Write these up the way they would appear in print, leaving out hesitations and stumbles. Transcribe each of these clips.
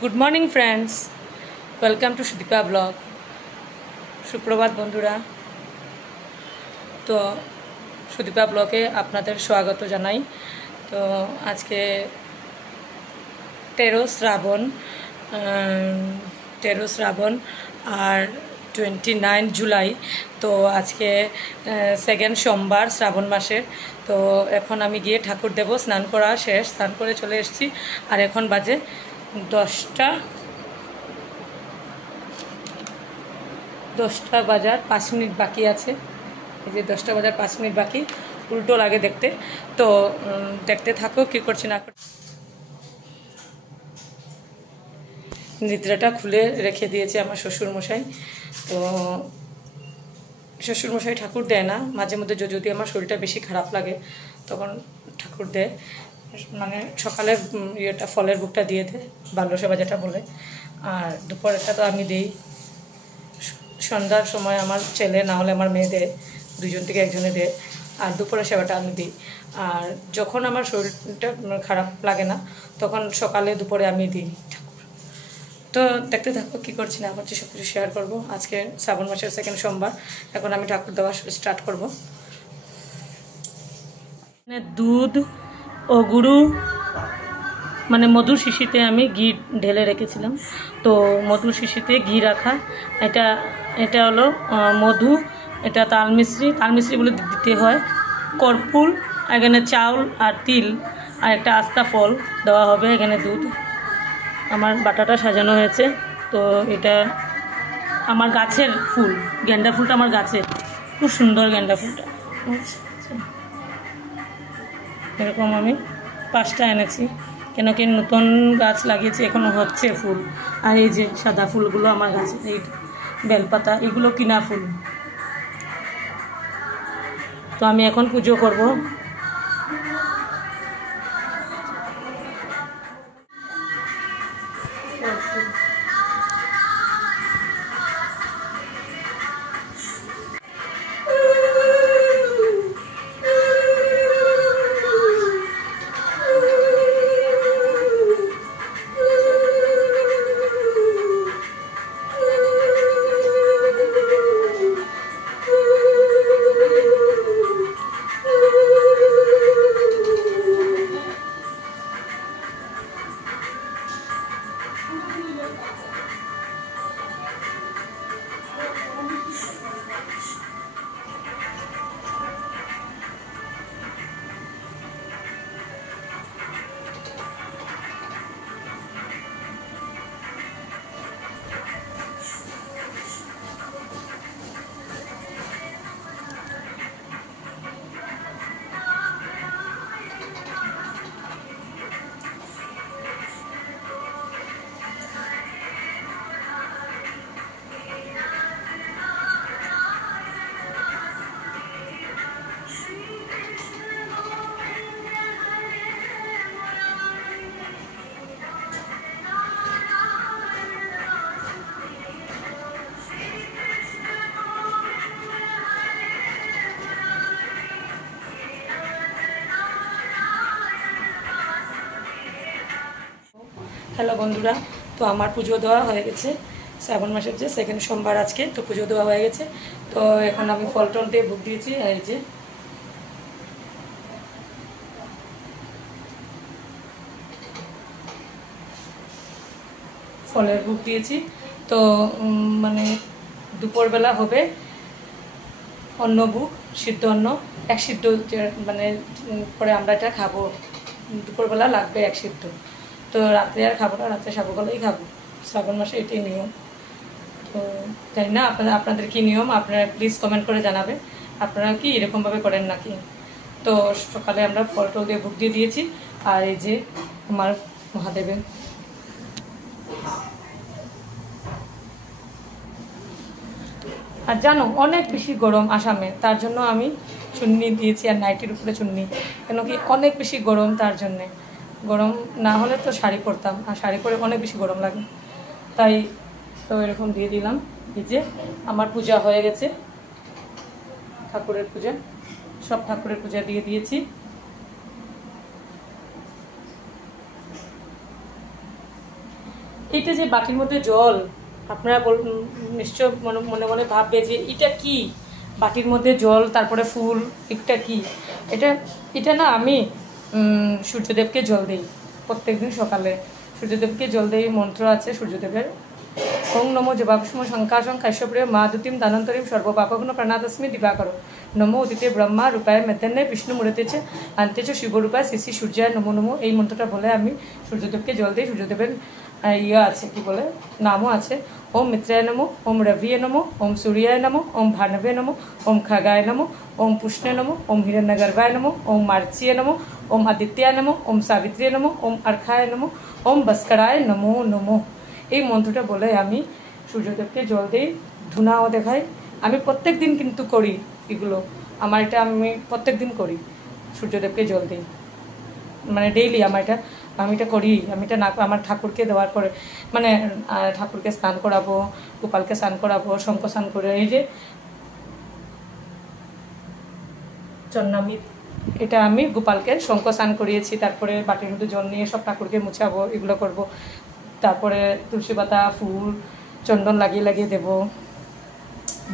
Good morning friends, welcome to Sudipa blog. সুপ্রভাত বন্ধুরা। তো সুদীপা ব্লগে আপনাদের স্বাগত জানাই। তো আজকে 13 শ্রাবণ আর 29 জুলাই। তো আজকে সেকেন্ড সোমবার শ্রাবণ মাসের। তো এখন আমি গিয়ে ঠাকুর দেব, স্নান করা শেষ, স্নান করে চলে এসেছি। আর এখন বাজে 10টা বাজার 5 মিনিট বাকি আছে। এই যে 10টা বাজার 5 মিনিট বাকি, উল্টো লাগে দেখতে। তো দেখতে থাকো কী করছি না করছি। নিদ্রাটা খুলে রেখে দিয়েছে আমার শ্বশুরমশাই। তো শ্বশুরমশাই ঠাকুর দেয় না, মাঝে মধ্যে যদি আমার শরীরটা বেশি খারাপ লাগে তখন ঠাকুর দেয়। মানে সকালে ফলের বুকটা দিয়ে দেয়, বাল্যসেবা যেটা বলে। আর দুপুরেরটা তো আমি দিই। সন্ধ্যার সময় আমার ছেলে না হলে আমার মেয়ে দেয়, দুজন থেকে একজনে দেয়। আর দুপুরের সেবাটা আমি দিই। আর যখন আমার শরীরটা খারাপ লাগে না তখন সকালে দুপুরে আমি দিই ঠাকুর। তো দেখতে থাকো কী করছি না করছি, সব কিছু শেয়ার করবো। আজকে শ্রাবণ মাসের সেকেন্ড সোমবার, এখন আমি ঠাকুর দেওয়া স্টার্ট করব। দুধ ও গুঁড়ো মানে মধুর শিশিতে আমি ঘি ঢেলে রেখেছিলাম। তো মধুর শিশিতে ঘি রাখা, এটা হলো মধু, এটা তালমিশ্রি বলে দিতে হয়। কর্পূর, এখানে চাউল আর তিল আর একটা আস্তা ফল দেওয়া হবে। এখানে দুধ, আমার বাটাটা সাজানো হয়েছে। তো এটা আমার গাছের ফুল, গেন্দা ফুলটা আমার গাছের, খুব সুন্দর গেন্দা ফুলটা। এরকম আমি 5টা এনেছি, কেন কি নতুন গাছ লাগিয়েছি, এখনও হচ্ছে ফুল। আর এই যে সাদা ফুলগুলো আমার গাছে, এই বেলপাতা, এগুলো কিনা ফুল। তো আমি এখন পুজো করব। হ্যালো বন্ধুরা, তো আমার পুজো দেওয়া হয়ে গেছে। শ্রাবণ মাসের যে সেকেন্ড সোমবার আজকে, তো পুজো দেওয়া হয়ে গেছে। তো এখন আমি ফল টল দিয়ে ভোগ দিয়েছি। এই যে ফলের ভোগ দিয়েছি। তো মানে দুপুরবেলা হবে অন্ন ভোগ, সিদ্ধ অন্ন, এক সিদ্ধ, মানে পরে আমরা এটা খাবো। দুপুরবেলা লাগবে এক সিদ্ধ। তো রাত্রে আর খাবো না, রাত্রে সাবুগুলোই খাবো। শ্রাবণ মাসে এটাই নিয়ম। তো জানি না আপনাদের কী নিয়ম, আপনারা প্লিজ কমেন্ট করে জানাবেন আপনারা কি এরকমভাবে করেন নাকি। তো সকালে আমরা ফল টল দিয়ে ভোগ দিয়ে দিয়েছি। আর এই যে আমার মহাদেবের, আর জানো অনেক বেশি গরম আসামে, তার জন্য আমি চুন্নি দিয়েছি আর নাইটির উপরে চুন্নি, কেন কি অনেক বেশি গরম। তার জন্যে, গরম না হলে তো শাড়ি পরতাম, আর শাড়ি পরে অনেক বেশি গরম লাগে, তাই তো এরকম দিয়ে দিলাম। এই যে আমার পূজা হয়ে গেছে, ঠাকুরের পূজা, সব ঠাকুরের পূজা দিয়ে দিয়েছি। এইটা যে বাটির মধ্যে জল, আপনারা নিশ্চয় মনে মনে মনে ভাববে যে এটা কি, বাটির মধ্যে জল তারপরে ফুল, এটা কি? এটা এটা না আমি সূর্যদেবকে জল দিই প্রত্যেকদিন সকালে। সূর্যদেবকে জল দেই, মন্ত্র আছে সূর্যদেবের। ওং নমো জবাকুসুম শঙ্কাশং কাশ্যপ্রিয় মাদুতিম দানন্তরিম সর্বপাপগ্ন প্রণাতস্মি দিবাকর নমো উদিতে ব্রহ্মা রূপায় মেতেন্নে বিষ্ণু মূর্তিছে আন্তেছ শিবরূপায় শ্রী সূর্যায় নমো নমো। এই মন্ত্রটা বলে আমি সূর্যদেবকে জল দিই। সূর্যদেবের ইয়ে আছে, কি বলে, নামও আছে। ওম মিত্রায় নমো, ওম রবিয়ে নমো, ওম সূর্যায় নমো, ওম ভানবে নমো, ওম খাগায় নমো, ওম পুষ্ণে নমো, ওম হিরণ্যগর্ভায় নমো, ওম মার্চিয়ে নমো, ওম আদিত্যায় নমো, ওম সাবিত্রী নমো, ওম অর্খায় নমো, ওম ভাস্করায় নমো নমো। এই মন্ত্রটা বলে আমি সূর্যদেবকে জল দিই, ধুনাও দেখাই। আমি প্রত্যেক দিন কিন্তু করি এগুলো, আমার এটা আমি প্রত্যেক দিন করি, সূর্যদেবকে জল দিই, মানে ডেইলি আমি এটা করি। আমি এটা না, আমার ঠাকুরকে দেওয়ার পরে মানে ঠাকুরকে স্নান করাবো, গোপালকে স্নান করাবো, শঙ্খ স্নান করে, এই যে চন্নামিত, এটা আমি গোপালকে শঙ্খ স্নান করিয়েছি। তারপরে বাটির মধ্যে জল নিয়ে সব ঠাকুরকে মুছাবো, এগুলো করব। তারপরে তুলসী পাতা, ফুল, চন্দন লাগিয়ে লাগিয়ে দেবো,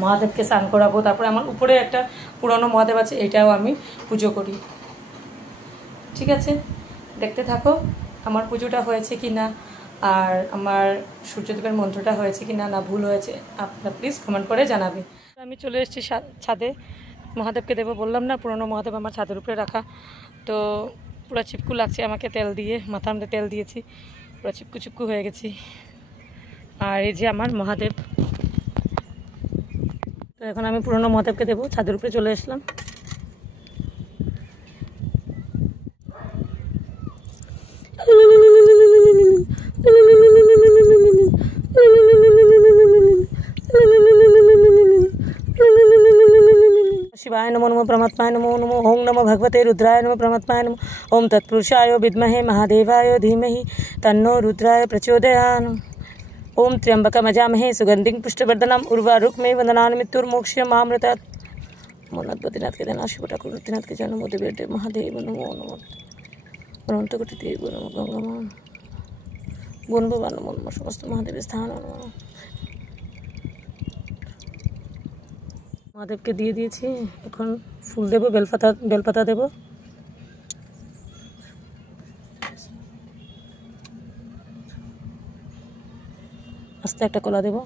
মহাদেবকে স্নান করাবো। তারপরে আমার উপরে একটা পুরনো মহাদেব আছে, এটাও আমি পুজো করি। ঠিক আছে, দেখতে থাকো আমার পুজোটা হয়েছে কি না, আর আমার সূর্যদেবের মন্ত্রটা হয়েছে কি না, না ভুল হয়েছে, আপনারা প্লিজ কমেন্ট করে জানাবে। আমি চলে এসেছি ছাদে, মহাদেবকে দেবো। বললাম না পুরনো মহাদেব আমার ছাদের উপরে রাখা, তো পুরো চিপকু লাগছে আমাকে তেল দিয়ে, মাথার মধ্যে তেল দিয়েছি, পুরো চিপকু চিপকু হয়ে গেছি। আর এই যে আমার মহাদেব, তো এখন আমি পুরনো মহাদেবকে দেবো। ছাদের উপরে চলে আসলাম। शिवाय नमो नमो परमात्माय नमो नमो। ओं नमो भगवते रुद्राय नमो परमात्माय नमो। ओं तत्पुरुषाय विद्महे महादेवाय धीमहि तन्नो रुद्राय प्रचोदयात्। ओं त्र्यंबकमजामहे सुगंधिं पुष्टिवर्धनम् उर्वारुकमेव वन्दनामि मृत्युर्मोक्षयमामृतात्। मोनाथ बद्रीनाथ केदारनाथ शिव ठाकुर नृत्यनाथ के जन्म देव महादेव नमो नमो। अनंत कोटि देव नमो गंगा বন বাবা নমো নমঃ। সমস্ত মহাদেবের স্থান মহাদেবকে দিয়ে দিয়েছি। এখন ফুল দেবো, বেলপাতা দেবো। আস্তে একটা কলা দেবো।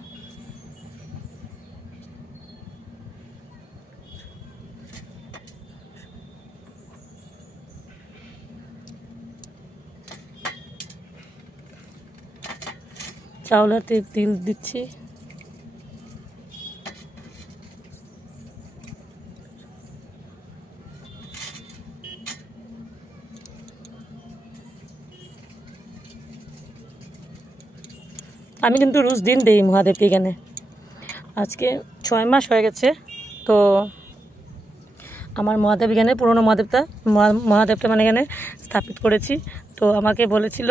চাউলের তিল দিচ্ছি। আমি কিন্তু রোজ দিন দেই মহাদেবকে এখানে। আজকে 6 মাস হয়ে গেছে। তো আমার মহাদেব এখানে, পুরনো মহাদেবটা মানে এখানে স্থাপিত করেছি। তো আমাকে বলেছিল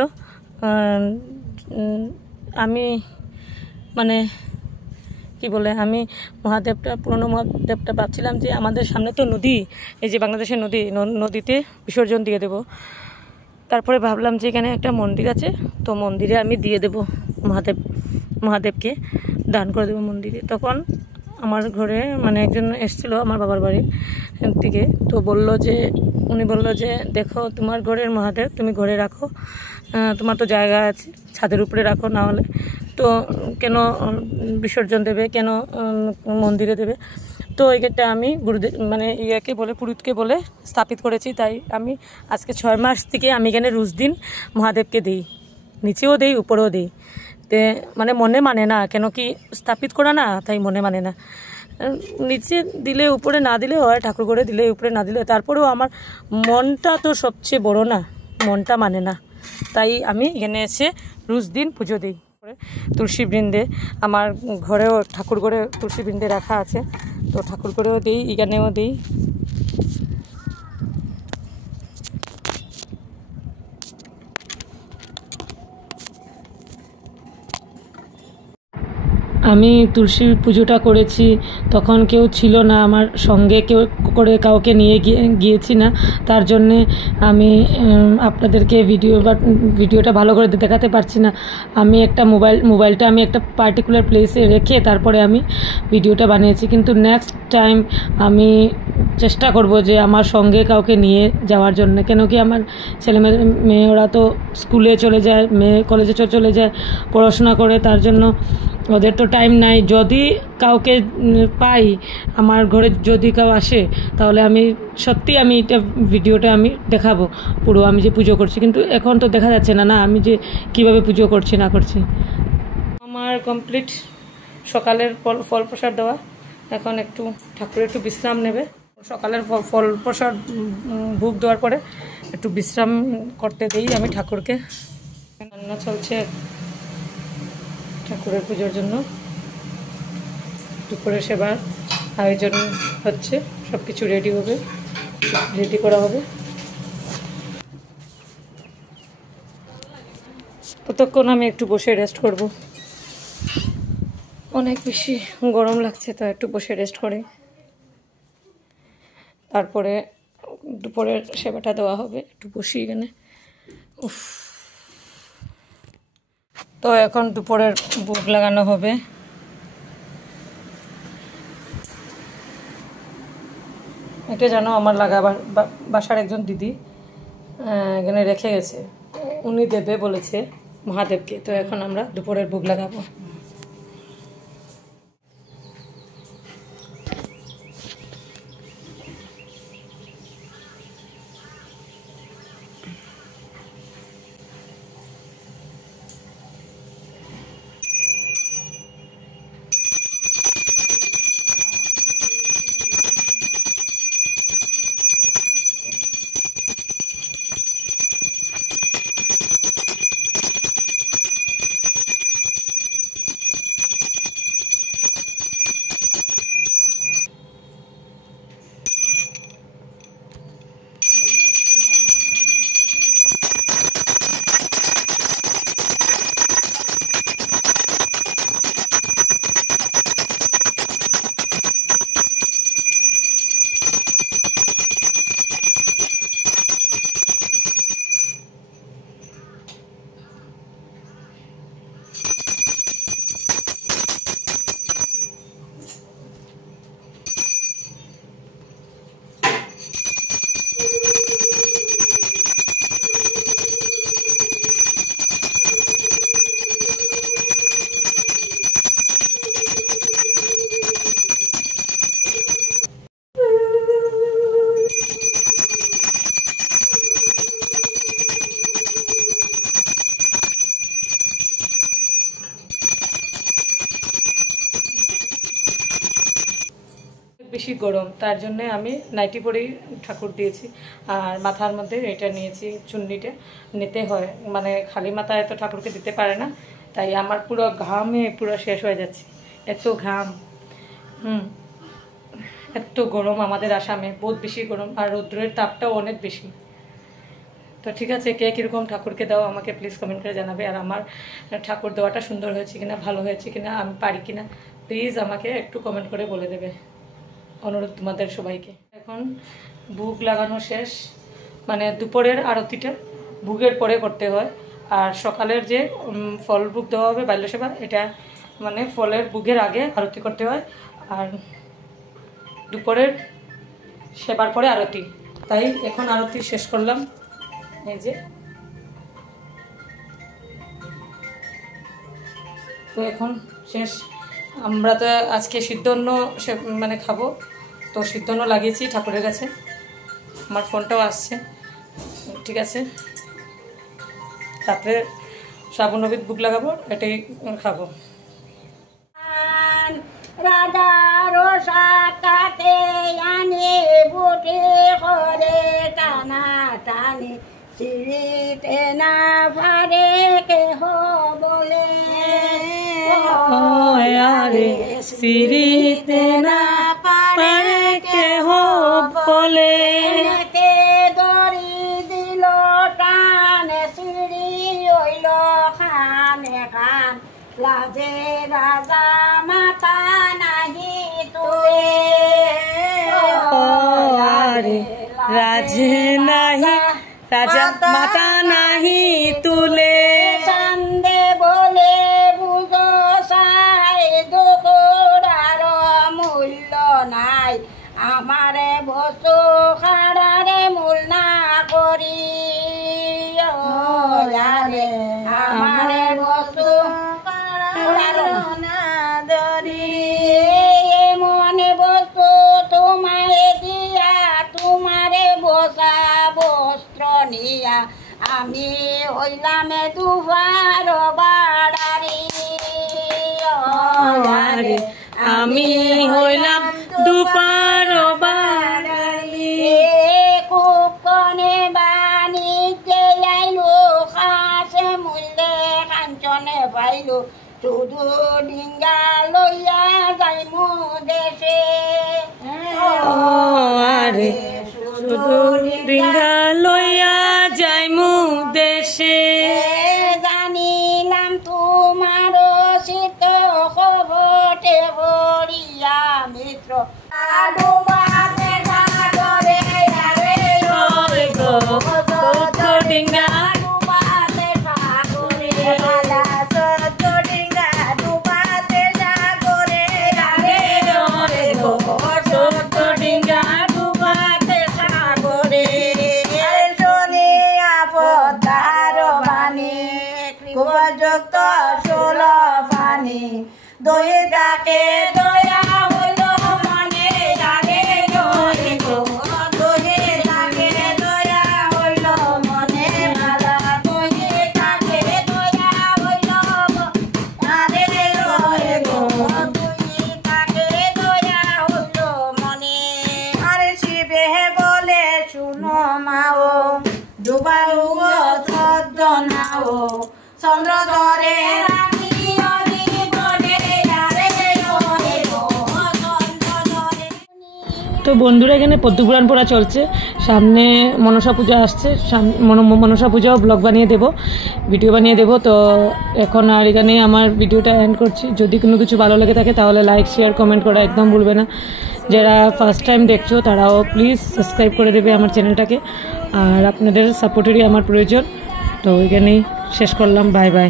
আমি মানে কি বলে, আমি পুরনো মহাদেবটা ভাবছিলাম যে আমাদের সামনে তো নদী, এই যে বাংলাদেশের নদীতে বিসর্জন দিয়ে দেব। তারপরে ভাবলাম যে এখানে একটা মন্দির আছে, তো মন্দিরে আমি দিয়ে দেব, মহাদেবকে দান করে দেবো মন্দিরে। তখন আমার ঘরে মানে একজন এসেছিল আমার বাবার বাড়ির থেকে, তো উনি বললো যে দেখো তোমার ঘরের মহাদেব তুমি ঘরে রাখো, তোমার তো জায়গা আছে, ছাদের উপরে রাখো, না হলে তো কেন বিসর্জন দেবে, কেন মন্দিরে দেবে। তো এইটা আমি গুরুদেব মানে পুরোহিতকে বলে স্থাপিত করেছি। তাই আমি আজকে 6 মাস থেকে আমি এখানে রোজ দিন মহাদেবকে দিই, নিচেও দিই উপরেও দিই। তে মানে মনে মানে না, কেন কি স্থাপিত করা না, তাই মনে মানে না। নিচে দিলে উপরে না দিলে হয়, ঠাকুর ঘরে দিলে উপরে না দিলে, তারপরেও আমার মনটা তো সবচেয়ে বড় না, মনটা মানে না। তাই আমি এখানে এসে রোজ দিন পুজো দিই। তুলসী বৃন্দে আমার ঘরেও, ঠাকুর ঘরে তুলসী বৃন্দে রাখা আছে, তো ঠাকুর ঘরেও দিই, এখানেও দিই। আমি তুলসীর পুজোটা করেছি, তখন কেউ ছিল না আমার সঙ্গে, কেউ করে কাউকে নিয়ে গিয়েছি না, তার জন্যে আমি আপনাদেরকে ভিডিওটা ভালো করে দেখাতে পারছি না। আমি একটা মোবাইলটা আমি একটা পার্টিকুলার প্লেসে রেখে তারপরে আমি ভিডিওটা বানিয়েছি, কিন্তু নেক্সট টাইম আমি চেষ্টা করব যে আমার সঙ্গে কাউকে নিয়ে যাওয়ার জন্য, কেন কি আমার ছেলে মেয়েরা তো স্কুলে চলে যায়, মেয়ে কলেজে চলে যায়, পড়াশোনা করে, তার জন্য ওদের তো টাইম নাই। যদি কাউকে পাই, আমার ঘরে যদি কেউ আসে, তাহলে আমি সত্যি এটা ভিডিওটা আমি দেখাবো পুরো আমি যে পুজো করছি, কিন্তু এখন তো দেখা যাচ্ছে না আমি যে কিভাবে পুজো করছি না করছি। আমার কমপ্লিট সকালের ফল প্রসাদ দেওয়া, এখন একটু ঠাকুরের একটু বিশ্রাম নেবে। সকালের ফল প্রসাদ ভোগ দেওয়ার পরে একটু বিশ্রাম করতে দিই আমি ঠাকুরকে। রান্না চলছে ঠাকুরের পুজোর জন্য, দুপুরে সেবার আয়োজন হচ্ছে, সব কিছু রেডি করা হবে। ততক্ষণ আমি একটু বসে রেস্ট করব, অনেক বেশি গরম লাগছে, তো একটু বসে রেস্ট করি, তারপরে দুপুরের সেবাটা দেওয়া হবে। একটু বসি এখানে। উফ, তো এখন দুপুরের ভোগ লাগানো হবে। এটা জানো আমার লাগাবার বাসার একজন দিদি এখানে রেখে গেছে, উনি দেবে বলেছে মহাদেবকে, তো এখন আমরা দুপুরের ভোগ লাগাবো। বেশি গরম, তার জন্য আমি নাইটি পরেই ঠাকুর দিয়েছি, আর মাথার মধ্যে এটা নিয়েছি, চুন্নিটা নিতে হয়, মানে খালি মাথায় তো ঠাকুরকে দিতে পারে না, তাই আমার পুরো ঘামে পুরো শেষ হয়ে যাচ্ছে, এত ঘাম। এত গরম আমাদের আসামে, বহুত বেশি গরম, আর রৌদ্রের তাপটাও অনেক বেশি। তো ঠিক আছে, কে কীরকম ঠাকুরকে দাও আমাকে প্লিজ কমেন্ট করে জানাবে, আর আমার ঠাকুর দেওয়াটা সুন্দর হয়েছে কিনা, ভালো হয়েছে কিনা, আমি পারি কিনা, প্লিজ আমাকে একটু কমেন্ট করে বলে দেবে, অনুরোধ তোমাদের সবাইকে। এখন ভোগ লাগানো শেষ, মানে দুপুরের আরতিটা ভোগের পরে করতে হয়, আর সকালের যে ফল ভোগ দেওয়া হবে বাল্য সেবা, এটা মানে ফলের ভোগের আগে আরতি করতে হয়, আর দুপুরের সেবার পরে আরতি। তাই এখন আরতি শেষ করলাম, এই যে। তো এখন শেষ, আমরা তো আজকে সিদ্ধন্ন মানে খাবো, তো সিদ্ধন্ন লাগিয়েছি ঠাকুরের কাছে, আমার ফোনটাও আসছে, ঠিক আছে। রাত্রে শ্রাবণ নবীর ভোগ লাগাবো, এটাই খাবো। রাধা রসা কাতে আনে বুটে করে টানা টানি, চিড়িতে না পারে কেহ বলে, আরে চিড়িতে না পারে কেহ বলে, দড়ি দিল টানে চিড়ি হইল খানে খান, লাজে রাজা মাতা নাহি তুলে আরে রাজে নাহি রাজা মাতা নাহি তুলে চান্দে বলে বুঝো সাই দুকুরার মূল্য নাই আমারে বস্তু খাড়ারে মূল না করি রে আমারে বস্তু না ধরি মনে বস্তু তোমায় দিয়া তোমারে বসা বস্ত্র নিয়া আমি হইলাম দুবার বাড়ারি আরে আমি হইলাম দুপার বাড়ালি কুকনে বাণিজ্যে আইলো খাসে মূল্যে কাঞ্চনে পাইলো শুধু ডিঙ্গা লইয়া যাইমু দেশে আরে শুধু ডিঙ্গা লইয়া যাইমু দেশে জানিলাম তোমার শীত খবরে ভরিয়া মিত্র ডুবাতে সাগরে আরে ডিঙ্গা ডুবাতে সাগরে ডিঙ্গা ডুবাতে সাগরে আরে ডিঙ্গা ডুবাতে সাগরে শুনিয়া পদ্মার বাণী উপযুক্ত ষোল পানি দইটাকে দয়া হইল মনে আরে দইটাকে দয়া হইল মনে মালা দইটাকে দয়া হইল আরে দইটাকে দয়া হইল মনে আরে শিবে বলে শুনো মাও ডুবাও ছদ্ম নাও চন্দ্র ধরে রানী অরি বনে আরে তো বন্ধুরা এখানে পদ্মপুরাণ পড়া চলছে, সামনে মনসা পূজা আসছে, মনসা পূজাও ব্লগ বানিয়ে দেব, ভিডিও বানিয়ে দেব। তো এখন আর এখানে আমার ভিডিওটা এন্ড করছি। যদি কোনো কিছু ভালো লেগে থাকে তাহলে লাইক শেয়ার কমেন্ট করা একদম ভুলবে না। যারা ফার্স্ট টাইম দেখছো তারাও প্লিজ সাবস্ক্রাইব করে দেবে আমার চ্যানেলটাকে, আর আপনাদের সাপোর্টেরই আমার প্রয়োজন। তো এখানেই শেষ করলাম, বাই বাই।